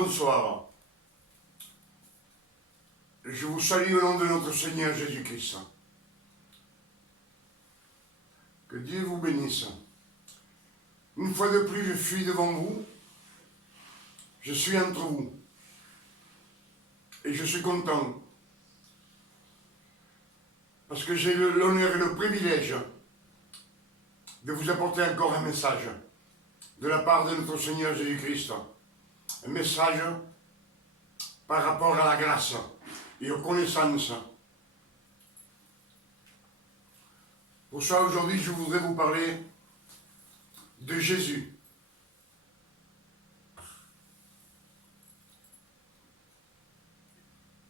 Bonsoir. Je vous salue au nom de notre Seigneur Jésus-Christ. Que Dieu vous bénisse. Une fois de plus, je suis devant vous. Je suis entre vous. Et je suis content. Parce que j'ai l'honneur et le privilège de vous apporter encore un message de la part de notre Seigneur Jésus-Christ. Un message par rapport à la grâce et aux connaissances. Pour ça, aujourd'hui, je voudrais vous parler de Jésus.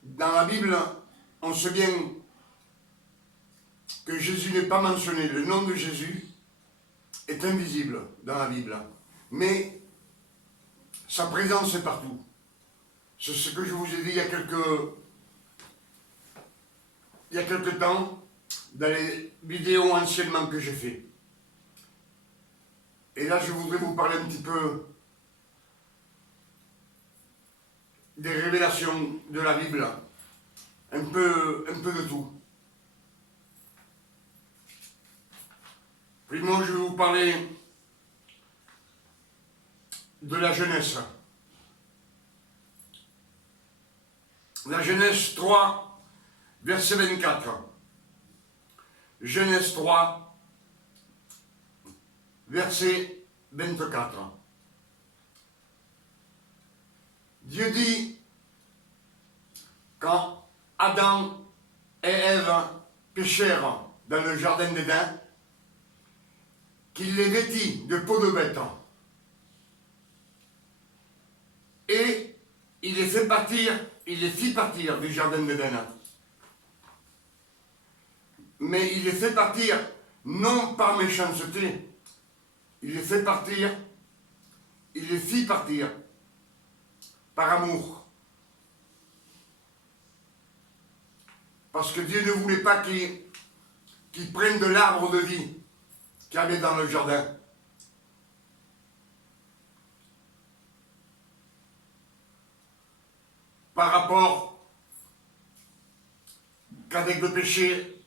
Dans la Bible, on sait bien que Jésus n'est pas mentionné. Le nom de Jésus est invisible dans la Bible. Mais sa présence est partout. C'est ce que je vous ai dit il y a quelques temps, dans les vidéos anciennement que j'ai fait. Et là, je voudrais vous parler un petit peu des révélations de la Bible. Un peu de tout. Primo, je vais vous parler de la Genèse. La Genèse 3, verset 24. Genèse 3, verset 24. Dieu dit, quand Adam et Ève péchèrent dans le jardin d'Éden, qu'il les vêtit de peau de bête. Et il les fit partir du jardin d'Éden. Mais il les fait partir non par méchanceté, il les fit partir par amour. Parce que Dieu ne voulait pas qu'ils prennent de l'arbre de vie qu'il y avait dans le jardin. Par rapport qu'avec le péché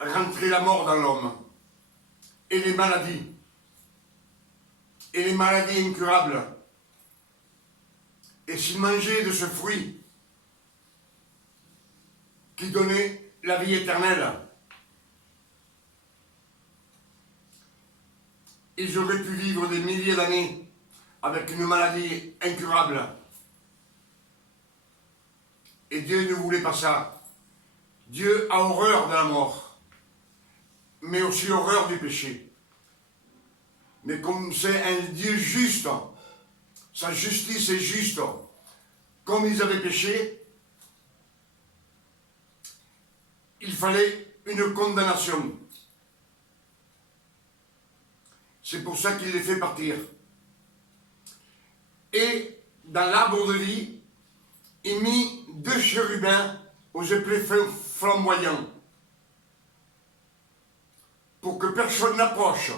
rentrait la mort dans l'homme et les maladies incurables. Et s'il mangeait de ce fruit qui donnait la vie éternelle, ils auraient pu vivre des milliers d'années avec une maladie incurable. Et Dieu ne voulait pas ça. Dieu a horreur de la mort, mais aussi horreur du péché. Mais comme c'est un Dieu juste, sa justice est juste, comme ils avaient péché, il fallait une condamnation. C'est pour ça qu'il les fait partir. Et dans l'arbre de vie, il mit 2 chérubins aux épées flamboyants pour que personne n'approche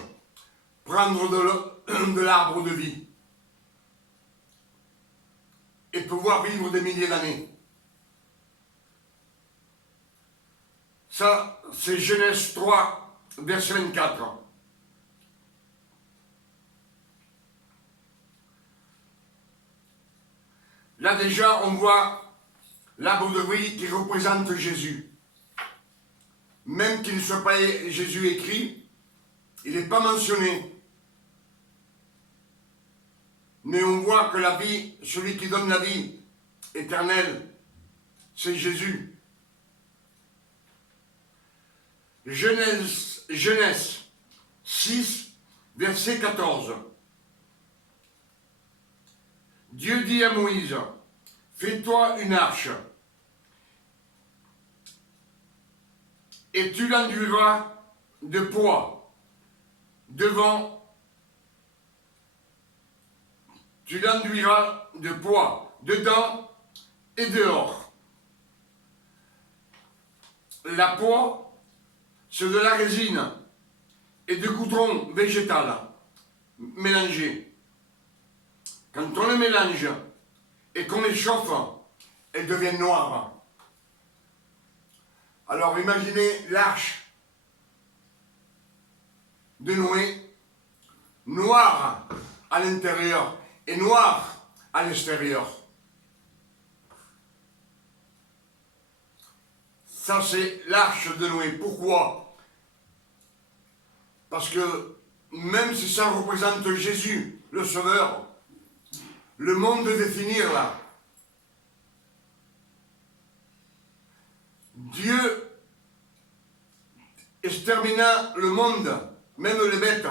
prendre de l'arbre de vie et pouvoir vivre des milliers d'années. Ça, c'est Genèse 3, verset 24. Là déjà, on voit l'arbre de vie qui représente Jésus. Même qu'il ne soit pas Jésus écrit, il n'est pas mentionné. Mais on voit que la vie, celui qui donne la vie éternelle, c'est Jésus. Genèse 6, verset 14. Dieu dit à Moïse, fais-toi une arche, et tu l'enduiras de poids dedans et dehors. La poix, c'est de la résine et de goudron végétal mélangé. quand on les mélange et qu'on les chauffe, elles deviennent noires. Alors imaginez l'arche de Noé, noire à l'intérieur et noire à l'extérieur. Ça, c'est l'arche de Noé. Pourquoi? Parce que même si ça représente Jésus, le Sauveur, le monde devait finir là. Dieu extermina le monde, même les bêtes,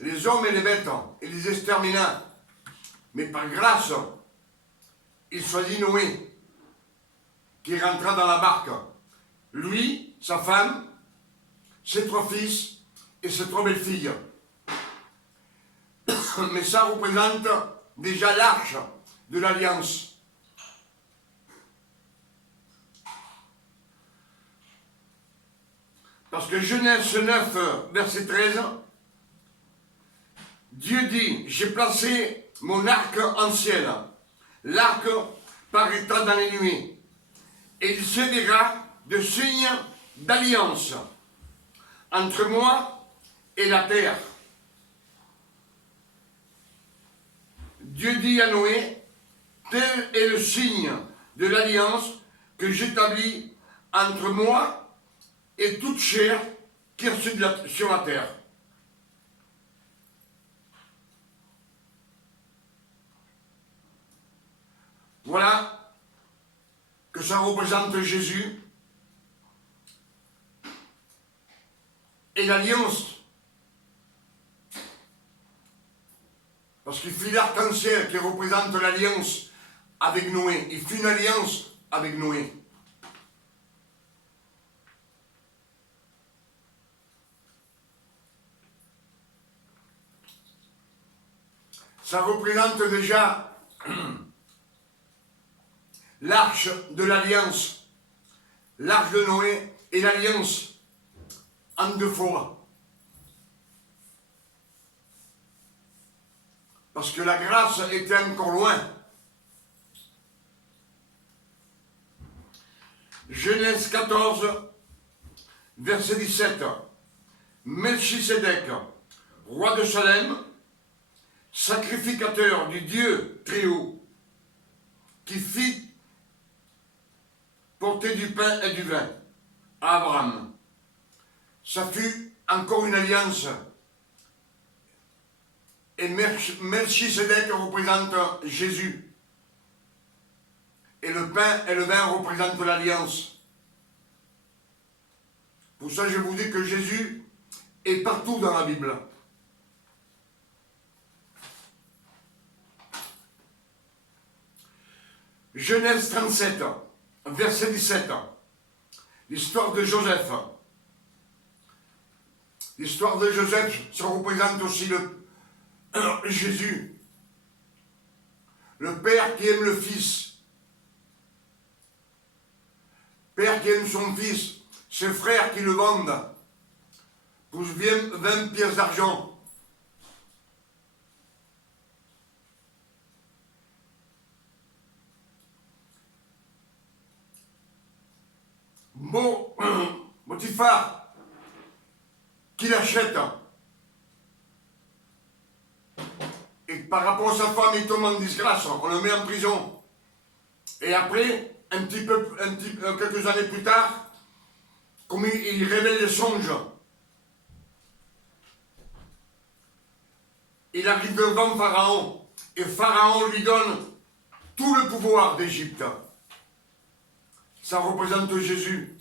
les hommes et les bêtes, il les extermina. Mais par grâce, il choisit Noé, qui rentra dans la barque. Lui, sa femme, ses 3 fils et ses 3 belles-filles. Mais ça représente déjà l'arche de l'Alliance. Parce que Genèse 9, verset 13, Dieu dit, j'ai placé mon arc en ciel. L'arc paraîtra dans les nuées. Et il servira de signe d'alliance entre moi et la terre. Dieu dit à Noé, tel est le signe de l'alliance que j'établis entre moi et toute chair qui est sur la terre. Voilà que ça représente Jésus et l'alliance. Parce qu'il fit l'arc-en-ciel qui représente l'alliance avec Noé. Il fit une alliance avec Noé. Ça représente déjà l'arche de l'alliance, l'arche de Noé et l'alliance en 2 fois. Parce que la grâce était encore loin. Genèse 14, verset 17. Melchisédek, roi de Salem, sacrificateur du Dieu très haut, qui fit porter du pain et du vin à Abraham. Ça fut encore une alliance. Et Melchisédek représente Jésus. Et le pain et le vin représentent l'alliance. Pour ça, je vous dis que Jésus est partout dans la Bible. Genèse 37, verset 17. L'histoire de Joseph. L'histoire de Joseph, ça représente aussi Jésus. Le père qui aime le fils. Père qui aime son fils. Ses frères qui le vendent pour 20 pièces d'argent. Potiphar qui l'achète. Et par rapport à sa femme, il tombe en disgrâce, on le met en prison. Et après, quelques années plus tard, comme il révèle les songes, il arrive devant Pharaon, et Pharaon lui donne tout le pouvoir d'Égypte. Ça représente Jésus.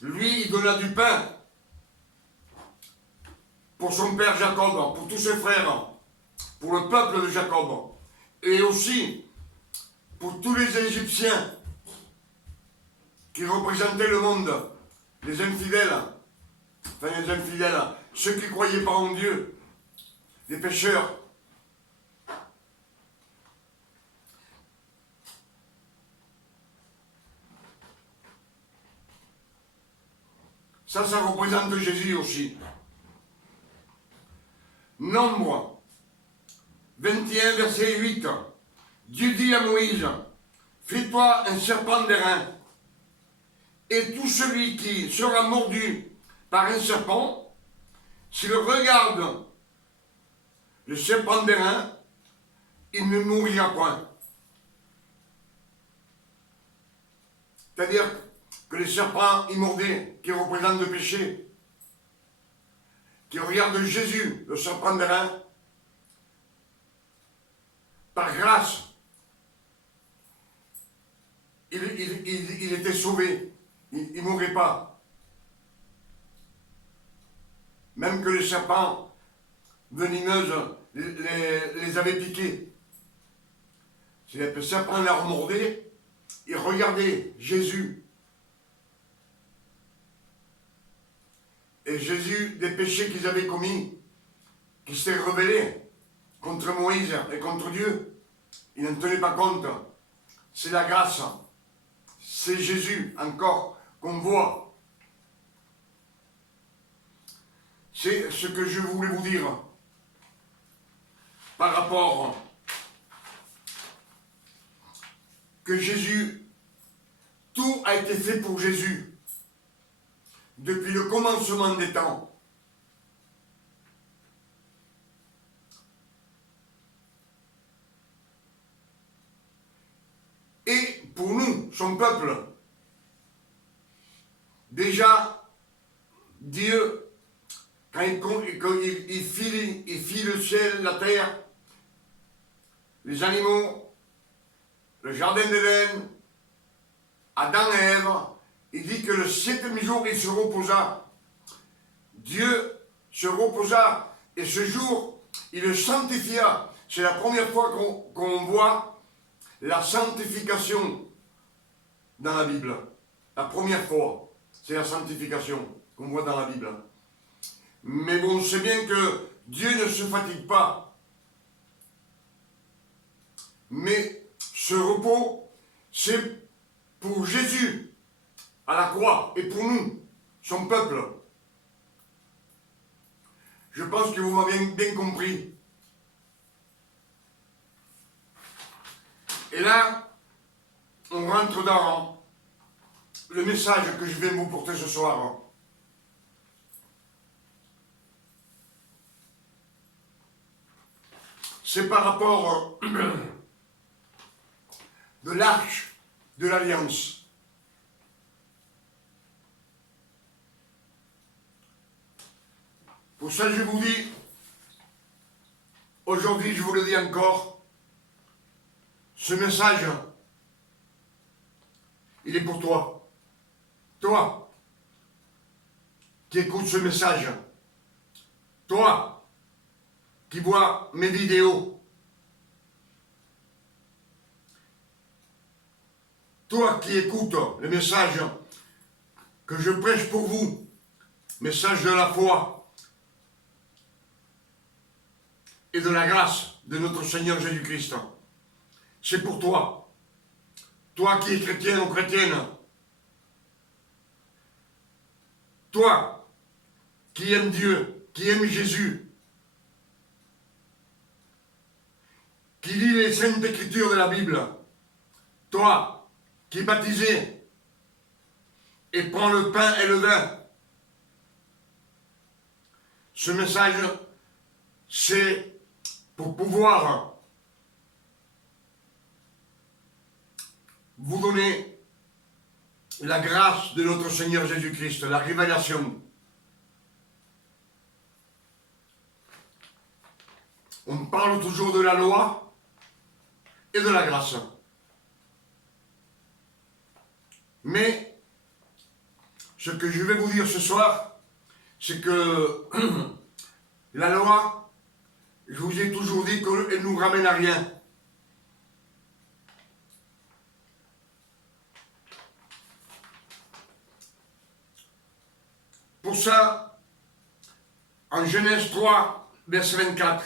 Lui, il donna du pain pour son père Jacob, pour tous ses frères, pour le peuple de Jacob, et aussi pour tous les Égyptiens qui représentaient le monde, les infidèles, ceux qui ne croyaient pas en Dieu, les pécheurs. Ça représente Jésus aussi. Nombre 21, verset 8. Dieu dit à Moïse, fais-toi un serpent d'airain, et tout celui qui sera mordu par un serpent, s'il regarde le serpent d'airain, il ne mourra point. C'est-à-dire que les serpents immordés qui représentent le péché, qui regardent Jésus, le serpent d'airain, par grâce, il était sauvé, il ne mourrait pas. Même que les serpents venimeuses les avaient piqués. Si le serpent leur mordait, ils regardaient Jésus. Et Jésus, des péchés qu'ils avaient commis, qui s'étaient rebellés contre Moïse et contre Dieu, il n'en tenait pas compte. C'est la grâce. C'est Jésus encore qu'on voit. C'est ce que je voulais vous dire par rapport que Jésus, tout a été fait pour Jésus depuis le commencement des temps. Et pour nous, son peuple, déjà, Dieu, quand il fit le ciel, la terre, les animaux, le jardin d'Éden, Adam et Ève, il dit que le 7e jour, il se reposa. Dieu se reposa et ce jour, il le sanctifia. C'est la première fois qu'on voit la sanctification dans la Bible. La première fois, c'est la sanctification qu'on voit dans la Bible. Mais bon, on sait bien que Dieu ne se fatigue pas. Mais ce repos, c'est pour Jésus à la croix et pour nous, son peuple. Je pense que vous m'avez bien compris. Et là, on rentre dans le message que je vais vous porter ce soir. C'est par rapport de l'arche de l'Alliance. Pour ça, je vous dis, aujourd'hui, je vous le dis encore, ce message, il est pour toi. Toi, qui écoutes ce message. Toi, qui vois mes vidéos. Toi qui écoutes le message que je prêche pour vous, message de la foi et de la grâce de notre Seigneur Jésus-Christ. C'est pour toi. Toi qui es chrétien ou chrétienne. Toi qui aimes Dieu, qui aime Jésus, qui lit les Saintes Écritures de la Bible. Toi qui es baptisé et prends le pain et le vin. Ce message, c'est pour pouvoir vous donner la grâce de notre Seigneur Jésus-Christ, la révélation. On parle toujours de la loi et de la grâce. Mais ce que je vais vous dire ce soir, c'est que la loi, je vous ai toujours dit qu'elle ne nous ramène à rien. Pour ça, en Genèse 3, verset 24,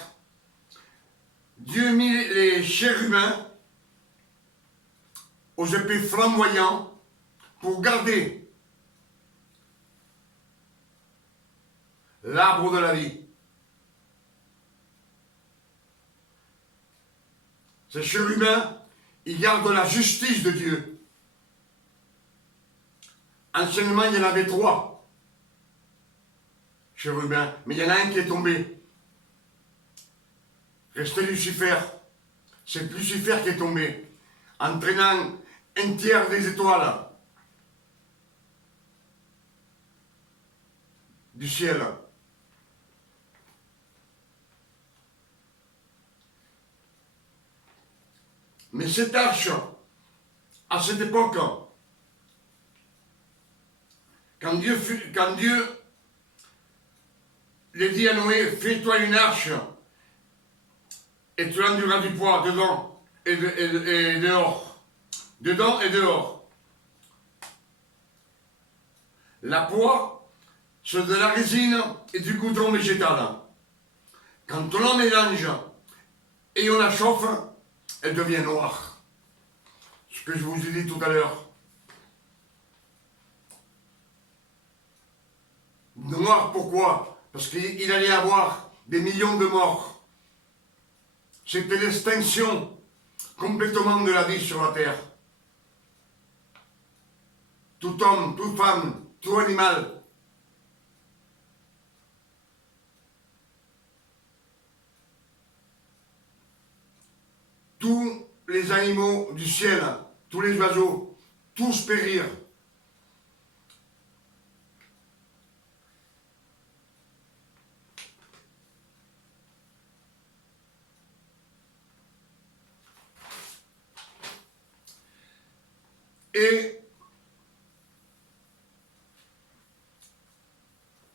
Dieu mit les chérubins aux épées flamboyants pour garder l'arbre de la vie. ces chérubins, ils gardent la justice de Dieu. Anciennement, il y en avait 3 chérubins, mais il y en a un qui est tombé. Restait Lucifer. C'est Lucifer qui est tombé, entraînant un tiers des étoiles du ciel. Mais cette arche, à cette époque, quand Dieu lui dit à Noé, fais-toi une arche, et tu enduras du poids dedans et dehors. Dedans et dehors. La poix, c'est de la résine et du goudron végétal. Quand on la mélange et on la chauffe, elle devient noire. Ce que je vous ai dit tout à l'heure. Noir, pourquoi? Parce qu'il allait avoir des millions de morts. C'était l'extinction complètement de la vie sur la terre. Tout homme, toute femme, tout animal. Tous les animaux du ciel, tous les oiseaux, tous périr. Et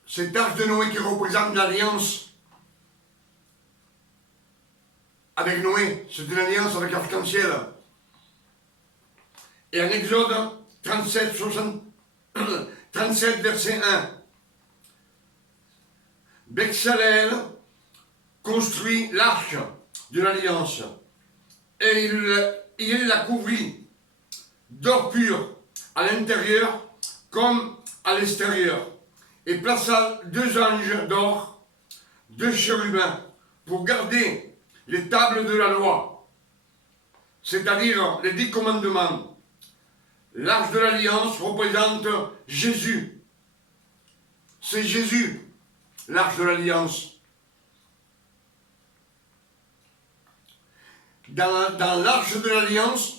cette arche de Noé qui représente l'alliance avec Noé, c'est une alliance avec l'arc-en-ciel. Et en Exode 37, 37 verset 1, Bezalel construit l'arche de l'alliance et il la couvrit d'or pur à l'intérieur comme à l'extérieur, et plaça 2 anges d'or, 2 chérubins, pour garder les tables de la loi, c'est-à-dire les 10 commandements. L'arche de l'alliance représente Jésus. C'est Jésus, l'arche de l'alliance. Dans l'arche de l'alliance,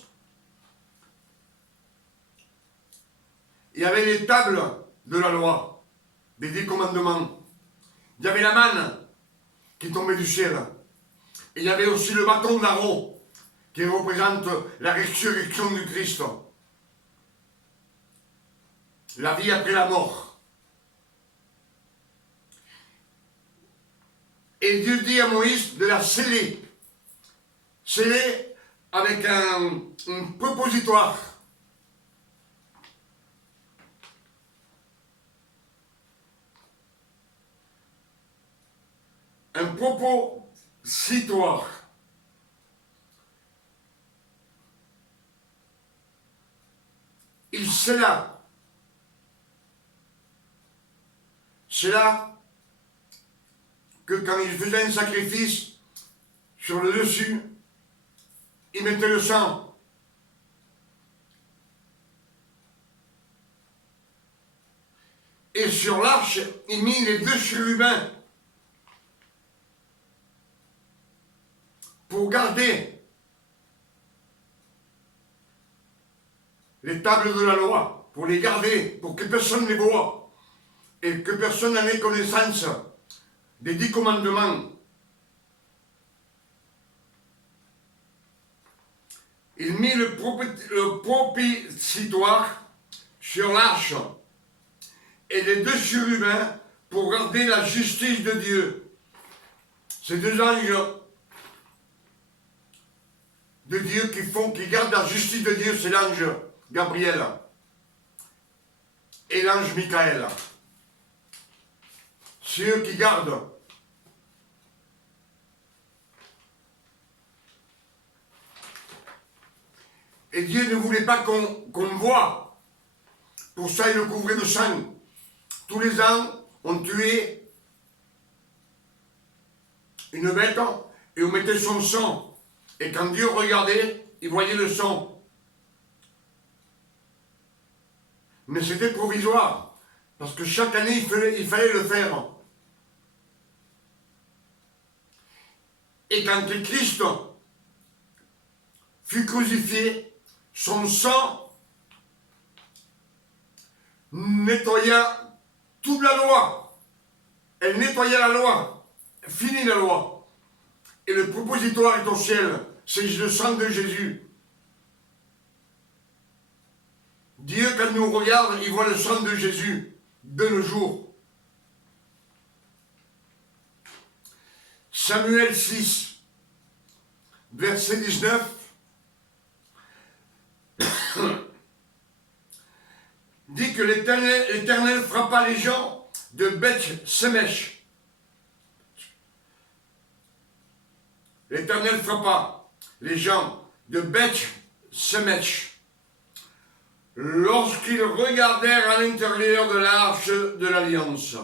il y avait les tables de la loi, des 10 commandements. Il y avait la manne qui tombait du ciel. Et il y avait aussi le bâton d'Aaron qui représente la résurrection du Christ. La vie après la mort. Et Dieu dit à Moïse de la sceller. Sceller avec un prépositoire. Un propositoire. Il scella. C'est là que quand il faisait un sacrifice, sur le dessus, il mettait le sang. Et sur l'arche, il mit les 2 chérubins pour garder les tables de la loi, pour les garder, pour que personne ne les voie et que personne n'en ait connaissance des 10 commandements. Il mit le propitiatoire sur l'arche et les 2 chérubins pour garder la justice de Dieu. Ces 2 anges de Dieu qui gardent la justice de Dieu, c'est l'ange Gabriel et l'ange Michael. C'est eux qui gardent. Et Dieu ne voulait pas qu'on le voie. Pour ça, il le couvrait de sang. Tous les ans, on tuait une bête et on mettait son sang Et quand Dieu regardait, il voyait le son. Mais c'était provisoire. Parce que chaque année, il fallait le faire. Et quand Christ fut crucifié, son sang nettoya toute la loi. Elle nettoya la loi, finit la loi. Et le propositoire est au ciel, c'est le sang de Jésus. Dieu, quand il nous regarde, il voit le sang de Jésus de nos jours. Samuel 6, verset 19, dit que l'Éternel frappa les gens de Beth-Semesh. L'Éternel frappa les gens de Beth-Semesh lorsqu'ils regardèrent à l'intérieur de l'arche de l'Alliance.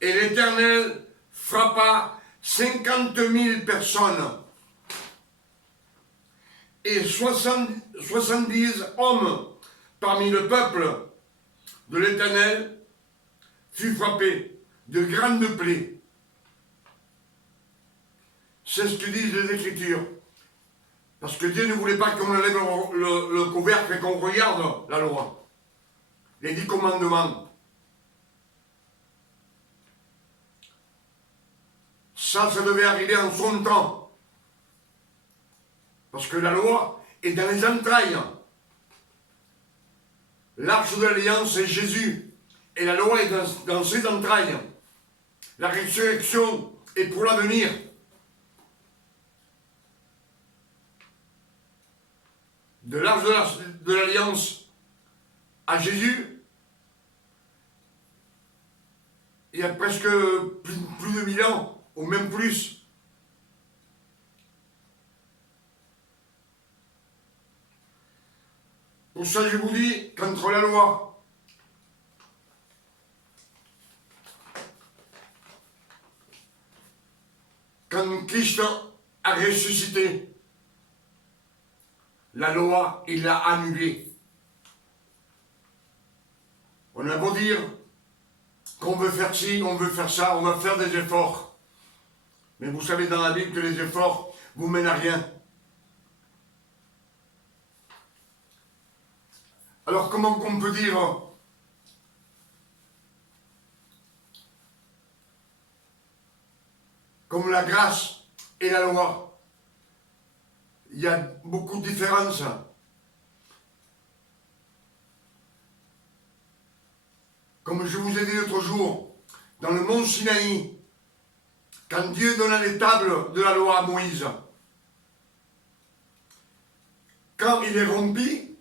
Et l'Éternel frappa 50 000 personnes et 70 hommes parmi le peuple de l'Éternel fut frappé de grandes plaies. C'est ce que disent les Écritures. Parce que Dieu ne voulait pas qu'on enlève le couvercle et qu'on regarde la loi. Les 10 commandements. Ça devait arriver en son temps. Parce que la loi est dans les entrailles. L'arche de l'Alliance, c'est Jésus. Et la loi est dans ses entrailles. La résurrection est pour l'avenir. De l'arche de l'Alliance à Jésus, il y a presque plus de 1000 ans, ou même plus. Pour ça, je vous dis qu'entre la loi quand Christ a ressuscité, la loi, il l'a annulée. On a beau dire qu'on veut faire ci, on veut faire ça, on va faire des efforts. Mais vous savez dans la Bible que les efforts ne vous mènent à rien. Alors comment qu'on peut dire comme la grâce et la loi, il y a beaucoup de différences. Comme je vous ai dit l'autre jour, dans le mont Sinaï, quand Dieu donna les tables de la loi à Moïse, quand il les rompit,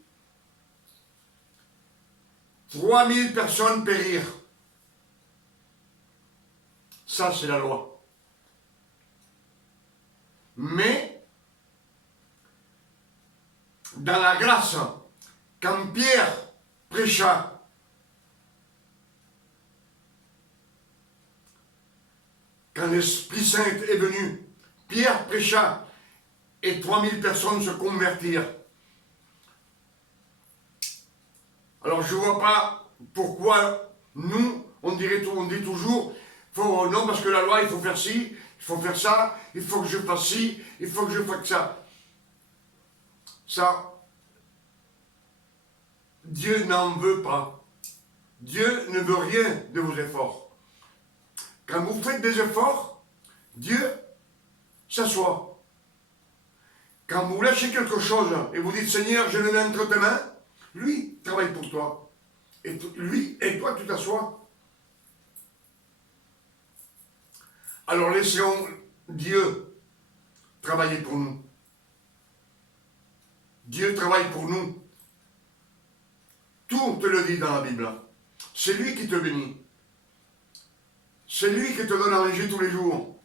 3000 personnes périrent. Ça, c'est la loi. Mais, dans la grâce, quand Pierre prêcha, quand l'Esprit Saint est venu, Pierre prêcha et 3000 personnes se convertirent. Alors je ne vois pas pourquoi nous, on dit toujours, non parce que la loi il faut faire ci, il faut faire ça, il faut que je fasse ci, il faut que je fasse ça. Ça, Dieu n'en veut pas. Dieu ne veut rien de vos efforts. Quand vous faites des efforts, Dieu s'assoit. Quand vous lâchez quelque chose et vous dites Seigneur, je le mets entre tes mains, lui travaille pour toi. Et lui et toi, tu t'assois. Alors laissons Dieu travailler pour nous. Dieu travaille pour nous. Tout te le dit dans la Bible. C'est lui qui te bénit. C'est lui qui te donne à manger tous les jours.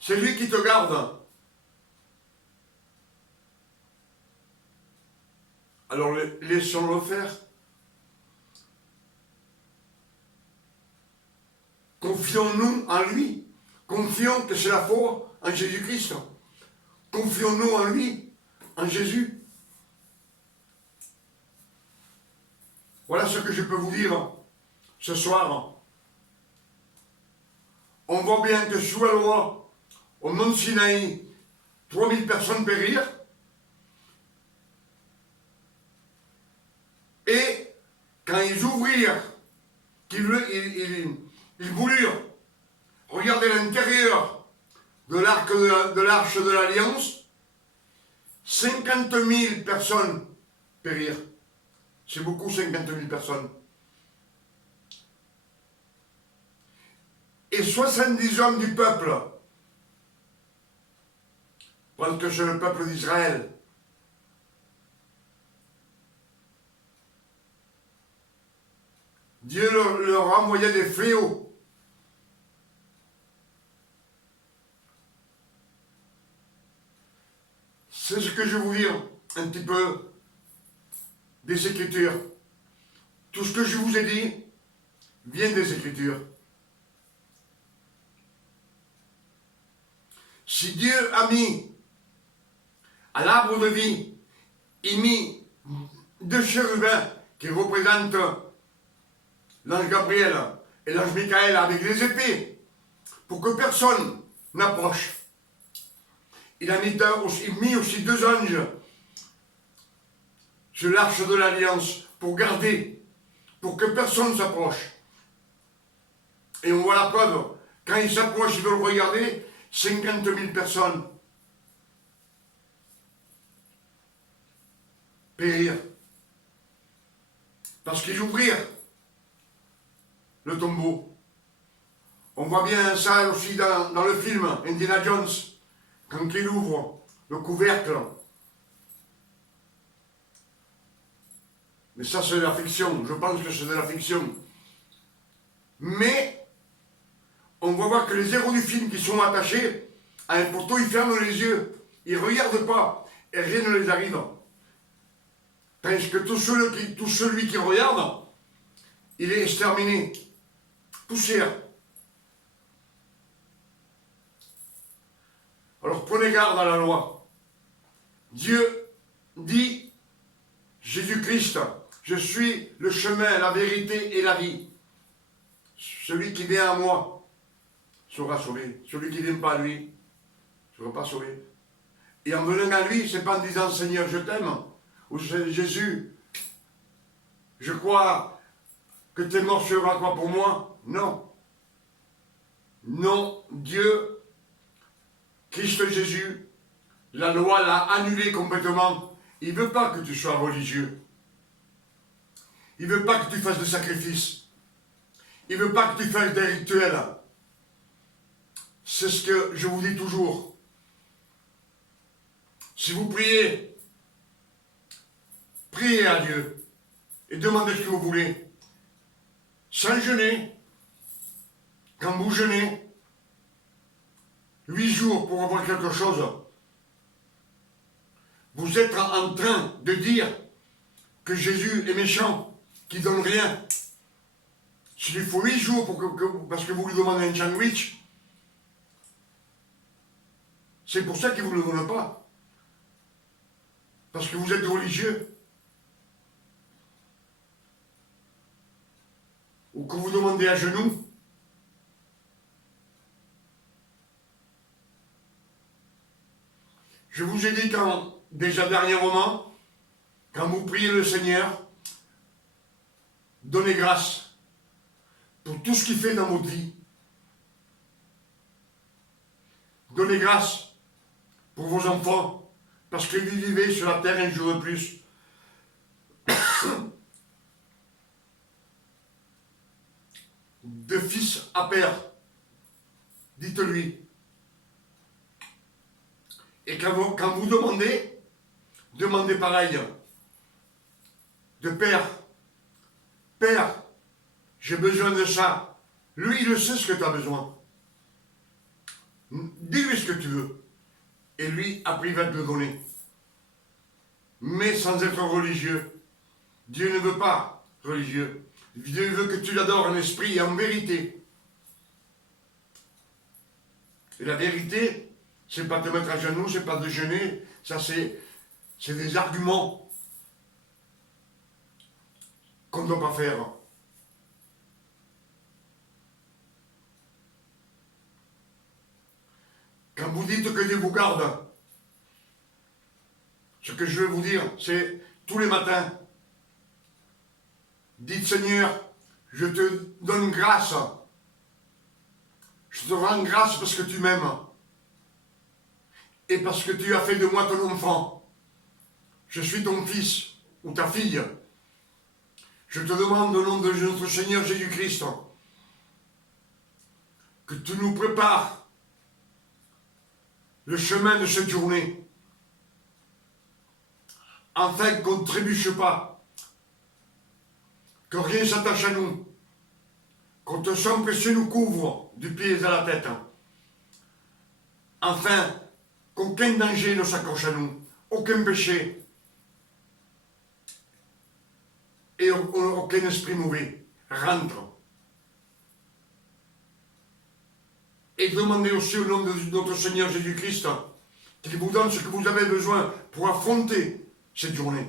C'est lui qui te garde. Alors laissons-le faire. Confions-nous en lui. Confions que c'est la foi en Jésus-Christ. Confions-nous en lui, en Jésus. Voilà ce que je peux vous dire ce soir. On voit bien que sous la loi, au mont Sinaï, 3000 personnes périrent. Et quand ils ouvrirent, qu'ils voulurent regarder l'intérieur de l'arche de l'Alliance, 50 000 personnes périrent. C'est beaucoup, 50 000 personnes. Et 70 hommes du peuple, parce que c'est le peuple d'Israël, Dieu leur envoyait des fléaux. C'est ce que je vais vous dire un petit peu des Écritures. Tout ce que je vous ai dit vient des Écritures. Si Dieu a mis à l'arbre de vie, il mit 2 chérubins qui représentent l'ange Gabriel et l'ange Michael avec des épées, pour que personne n'approche. Il a mis aussi 2 anges sur l'arche de l'Alliance pour garder, pour que personne ne s'approche. Et on voit la preuve, quand ils s'approchent, ils veulent regarder, 50 000 personnes périr. Parce qu'ils ouvrirent le tombeau. On voit bien ça aussi dans le film Indiana Jones, quand il ouvre le couvercle. Mais ça, c'est de la fiction. Je pense que c'est de la fiction. Mais on va voir que les héros du film qui sont attachés à un poteau, ils ferment les yeux. Ils ne regardent pas. Et rien ne les arrive. Parce que tout celui qui regarde, il est exterminé. Poussière. Alors prenez garde à la loi. Dieu dit, Jésus-Christ, je suis le chemin, la vérité et la vie. Celui qui vient à moi sera sauvé. Celui qui ne vient pas à lui ne sera pas sauvé. Et en venant à lui, ce n'est pas en disant Seigneur, je t'aime, ou Jésus, je crois que tu es mort sur la croix pour moi. Non. Non, Dieu, Christ Jésus, la loi l'a annulé complètement. Il ne veut pas que tu sois religieux. Il ne veut pas que tu fasses des sacrifices. Il ne veut pas que tu fasses des rituels. C'est ce que je vous dis toujours. Si vous priez, priez à Dieu et demandez ce que vous voulez. Sans jeûner, quand vous jeûnez, 8 jours pour avoir quelque chose, vous êtes en train de dire que Jésus est méchant, qu'il ne donne rien. S'il faut 8 jours parce que vous lui demandez un sandwich, c'est pour ça qu'il ne vous le donne pas. Parce que vous êtes religieux. Ou que vous demandez à genoux. Je vous ai dit déjà dernièrement, quand vous priez le Seigneur, donnez grâce pour tout ce qu'il fait dans votre vie. Donnez grâce pour vos enfants, parce que vous vivez sur la terre un jour de plus. De fils à père, dites-lui. Et quand vous demandez pareil. De père, père, j'ai besoin de ça. Lui, il sait ce que tu as besoin. Dis-lui ce que tu veux. Et lui, après, il va te le donner. Mais sans être religieux. Dieu ne veut pas religieux. Dieu veut que tu l'adores en esprit et en vérité. Et la vérité, c'est pas te mettre à genoux, c'est pas de jeûner, ça c'est des arguments qu'on ne doit pas faire. Quand vous dites que Dieu vous garde, ce que je veux vous dire, c'est tous les matins, dites Seigneur, je te donne grâce. Je te rends grâce parce que tu m'aimes. Et parce que tu as fait de moi ton enfant. Je suis ton fils ou ta fille. Je te demande au nom de notre Seigneur Jésus-Christ que tu nous prépares le chemin de cette journée, afin qu'on ne trébuche pas, que rien s'attache à nous, qu'on te sang précieux nous couvre du pied à la tête, afin qu'aucun danger ne s'accroche à nous, aucun péché et aucun esprit mauvais rentre. Et demandez aussi au nom de notre Seigneur Jésus-Christ qu'il vous donne ce que vous avez besoin pour affronter cette journée.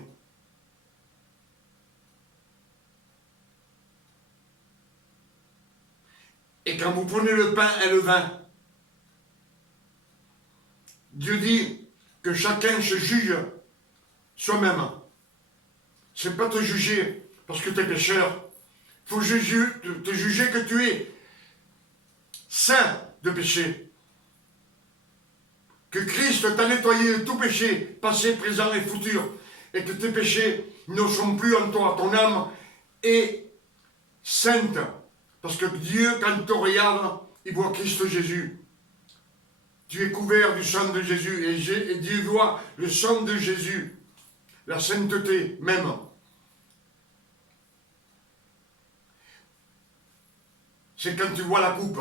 Et quand vous prenez le pain et le vin, Dieu dit que chacun se juge soi-même. C'est pas te juger parce que tu es pécheur. Il faut te juger que tu es saint de péché. Que Christ t'a nettoyé de tout péché, passé, présent et futur. Et que tes péchés ne sont plus en toi. Ton âme est sainte. Parce que Dieu, quand il te regarde, il voit Christ Jésus. Tu es couvert du sang de Jésus. Et Dieu voit le sang de Jésus. La sainteté même. C'est quand tu vois la coupe.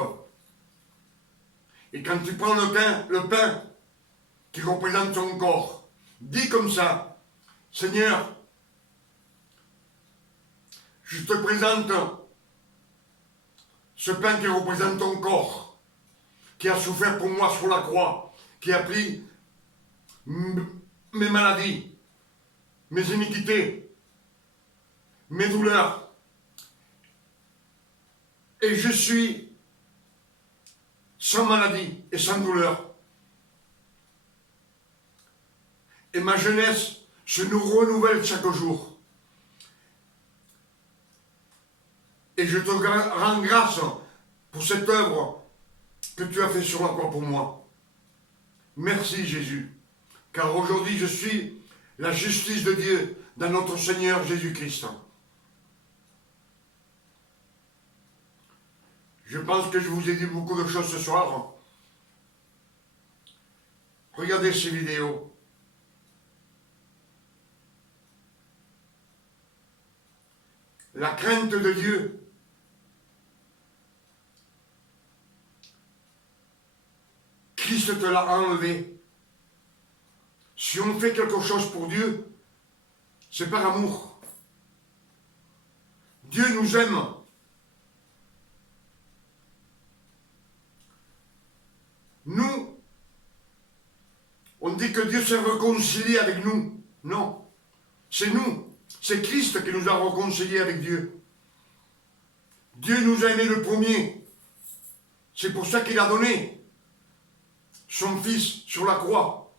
Et quand tu prends le pain qui représente ton corps, dis comme ça, Seigneur, je te présente ce pain qui représente ton corps, qui a souffert pour moi sur la croix, qui a pris mes maladies, mes iniquités, mes douleurs. Et je suis sans maladie et sans douleur. Et ma jeunesse se nous renouvelle chaque jour. Et je te rends grâce pour cette œuvre que tu as fait sur la croix pour moi. Merci Jésus, car aujourd'hui je suis la justice de Dieu dans notre Seigneur Jésus-Christ. Je pense que je vous ai dit beaucoup de choses ce soir. Regardez ces vidéos. La crainte de Dieu. Christ te l'a enlevé. Si on fait quelque chose pour Dieu, c'est par amour. Dieu nous aime. Nous, on dit que Dieu s'est réconcilié avec nous. Non, c'est nous. C'est Christ qui nous a réconciliés avec Dieu. Dieu nous a aimés le premier. C'est pour ça qu'il a donné son Fils sur la croix.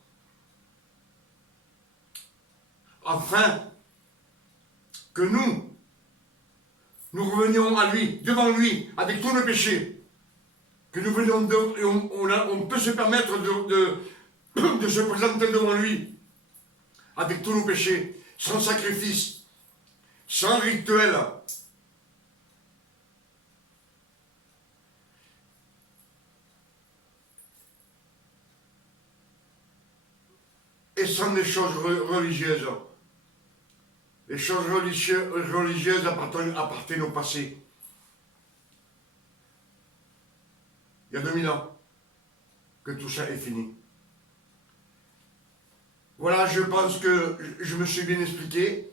Afin que nous revenions à lui, devant lui, avec tous nos péchés. Que nous venions on peut se permettre de se présenter devant lui, avec tous nos péchés, sans sacrifice, sans rituel. Et sans des choses religieuses. Les choses religieuses appartiennent au passé. Il y a 2000 ans que tout ça est fini. Voilà, je pense que je me suis bien expliqué.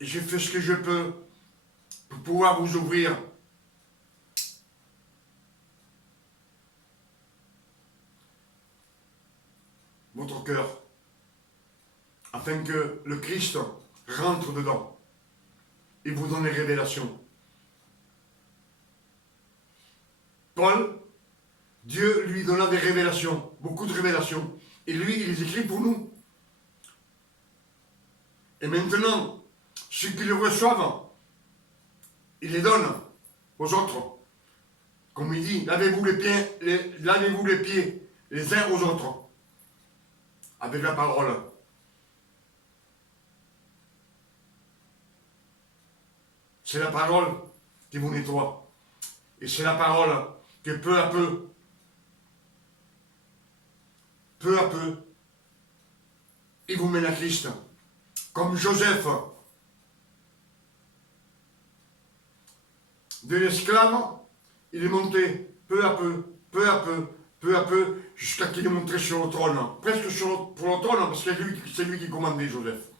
J'ai fait ce que je peux pour pouvoir vous ouvrir cœur, afin que le Christ rentre dedans et vous donne les révélations. Paul, Dieu lui donna des révélations, beaucoup de révélations, et lui, il les écrit pour nous. Et maintenant, ceux qui le reçoivent, il les donne aux autres. Comme il dit, lavez-vous les pieds les uns aux autres, avec la parole. C'est la parole qui vous nettoie. Et c'est la parole que peu à peu, il vous mène à Christ. Comme Joseph, de l'esclave, il est monté peu à peu, jusqu'à qu'il est monté sur le trône. Presque pour le trône, parce que c'est lui qui commandait Joseph.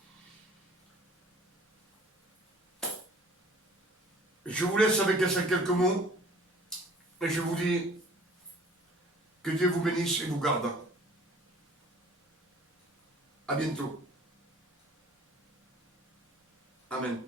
Je vous laisse avec ces quelques mots, et je vous dis que Dieu vous bénisse et vous garde. À bientôt. Amen.